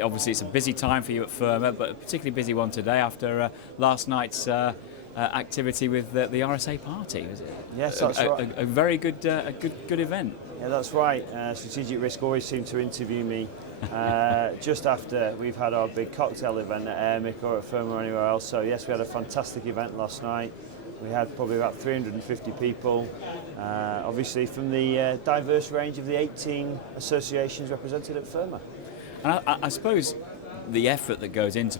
Obviously, it's a busy time for you at Ferma, but a particularly busy one today after last night's activity with the RSA party. Was it? Yes, that's right. A very good, good event. Yeah, that's right. StrategicRISK always seem to interview me just after we've had our big cocktail event at Airmic or at Ferma or anywhere else. So yes, we had a fantastic event last night. We had probably about 350 people, obviously from the diverse range of the 18 associations represented at Ferma. And I suppose the effort that goes into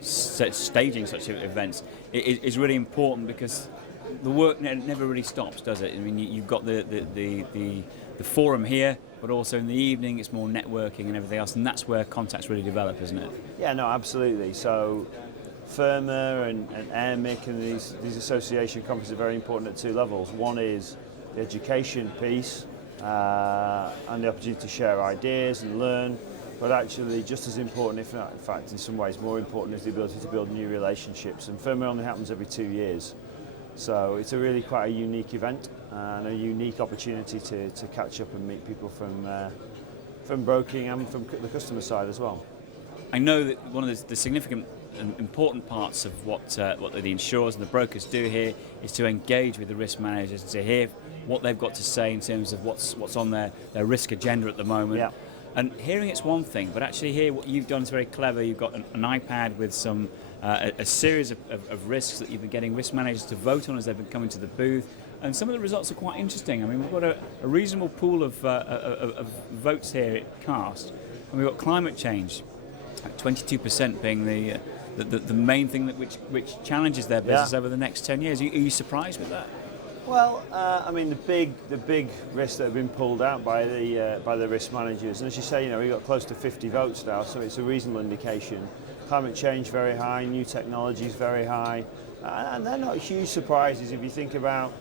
staging such events is really important, because the work never really stops, does it? I mean, you've got the forum here, but also in the evening it's more networking and everything else, and that's where contacts really develop, isn't it? Yeah, no, absolutely. So Ferma and Airmic and these association conferences are very important at two levels. One is the education piece and the opportunity to share ideas and learn. But actually, just as important, if not, in fact, in some ways more important, is the ability to build new relationships. And Ferma only happens every 2 years. So it's really quite a unique event and a unique opportunity to catch up and meet people from broking and from the customer side as well. I know that one of the significant and important parts of what the insurers and the brokers do here is to engage with the risk managers and to hear what they've got to say in terms of what's on their risk agenda at the moment. Yeah. And hearing it's one thing, but actually here what you've done is very clever. You've got an iPad with some a series of risks that you've been getting risk managers to vote on as they've been coming to the booth, and some of the results are quite interesting. I mean, we've got a reasonable pool of votes here at Cast, and we've got climate change at 22% being the main thing which challenges their business over the next 10 years. Are you surprised with that? Well, I mean, the big risks that have been pulled out by the risk managers, and as you say, we've got close to 50 votes now, so it's a reasonable indication. Climate change very high, new technologies very high, and they're not huge surprises if you think about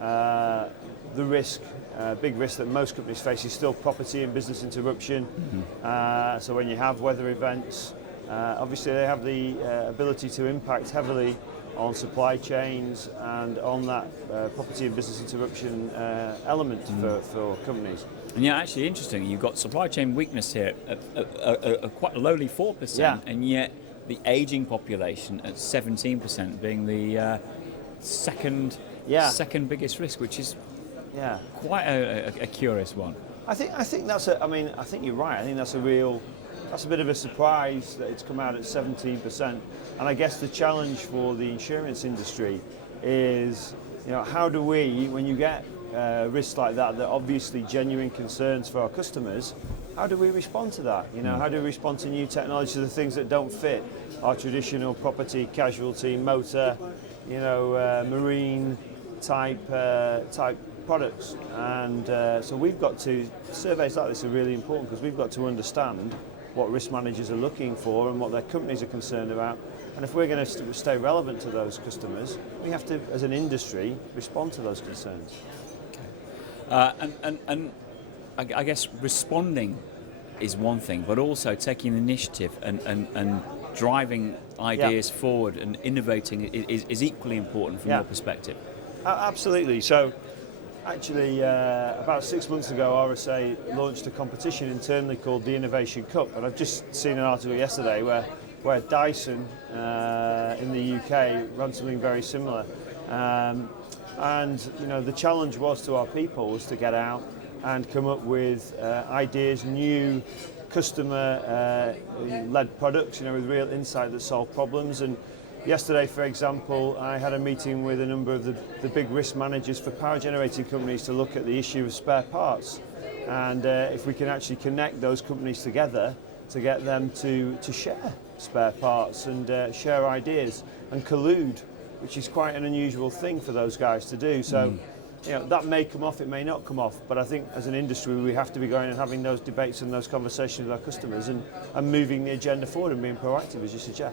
the risk. Big risk that most companies face is still property and business interruption. Mm-hmm. So when you have weather events, obviously they have the ability to impact heavily on supply chains and on that property and business interruption element for companies. And yeah, actually interesting, you've got supply chain weakness here at quite a lowly 4%, and yet the ageing population at 17% being the second biggest risk, which is quite a curious one. I think that's I think you're right. I think that's a bit of a surprise that it's come out at 17%. And I guess the challenge for the insurance industry is, how do we, when you get risks like that are obviously genuine concerns for our customers, how do we respond to that? How do we respond to new technology, to the things that don't fit our traditional property, casualty, motor, marine type products? And so we've got to, surveys like this are really important, because we've got to understand what risk managers are looking for and what their companies are concerned about. And if we're going to stay relevant to those customers, we have to, as an industry, respond to those concerns. Okay. And I guess responding is one thing, but also taking the initiative and driving ideas forward and innovating is equally important from your perspective. Absolutely. So actually, about 6 months ago, RSA launched a competition internally called the Innovation Cup, and I've just seen an article yesterday where Dyson in the UK ran something very similar. And the challenge was to our people was to get out and come up with ideas, new customer-led products, with real insight that solve problems. And yesterday, for example, I had a meeting with a number of the big risk managers for power generating companies to look at the issue of spare parts. And if we can actually connect those companies together to get them to share spare parts and share ideas and collude, which is quite an unusual thing for those guys to do. So that may come off, it may not come off, but I think as an industry we have to be going and having those debates and those conversations with our customers and moving the agenda forward and being proactive, as you suggest.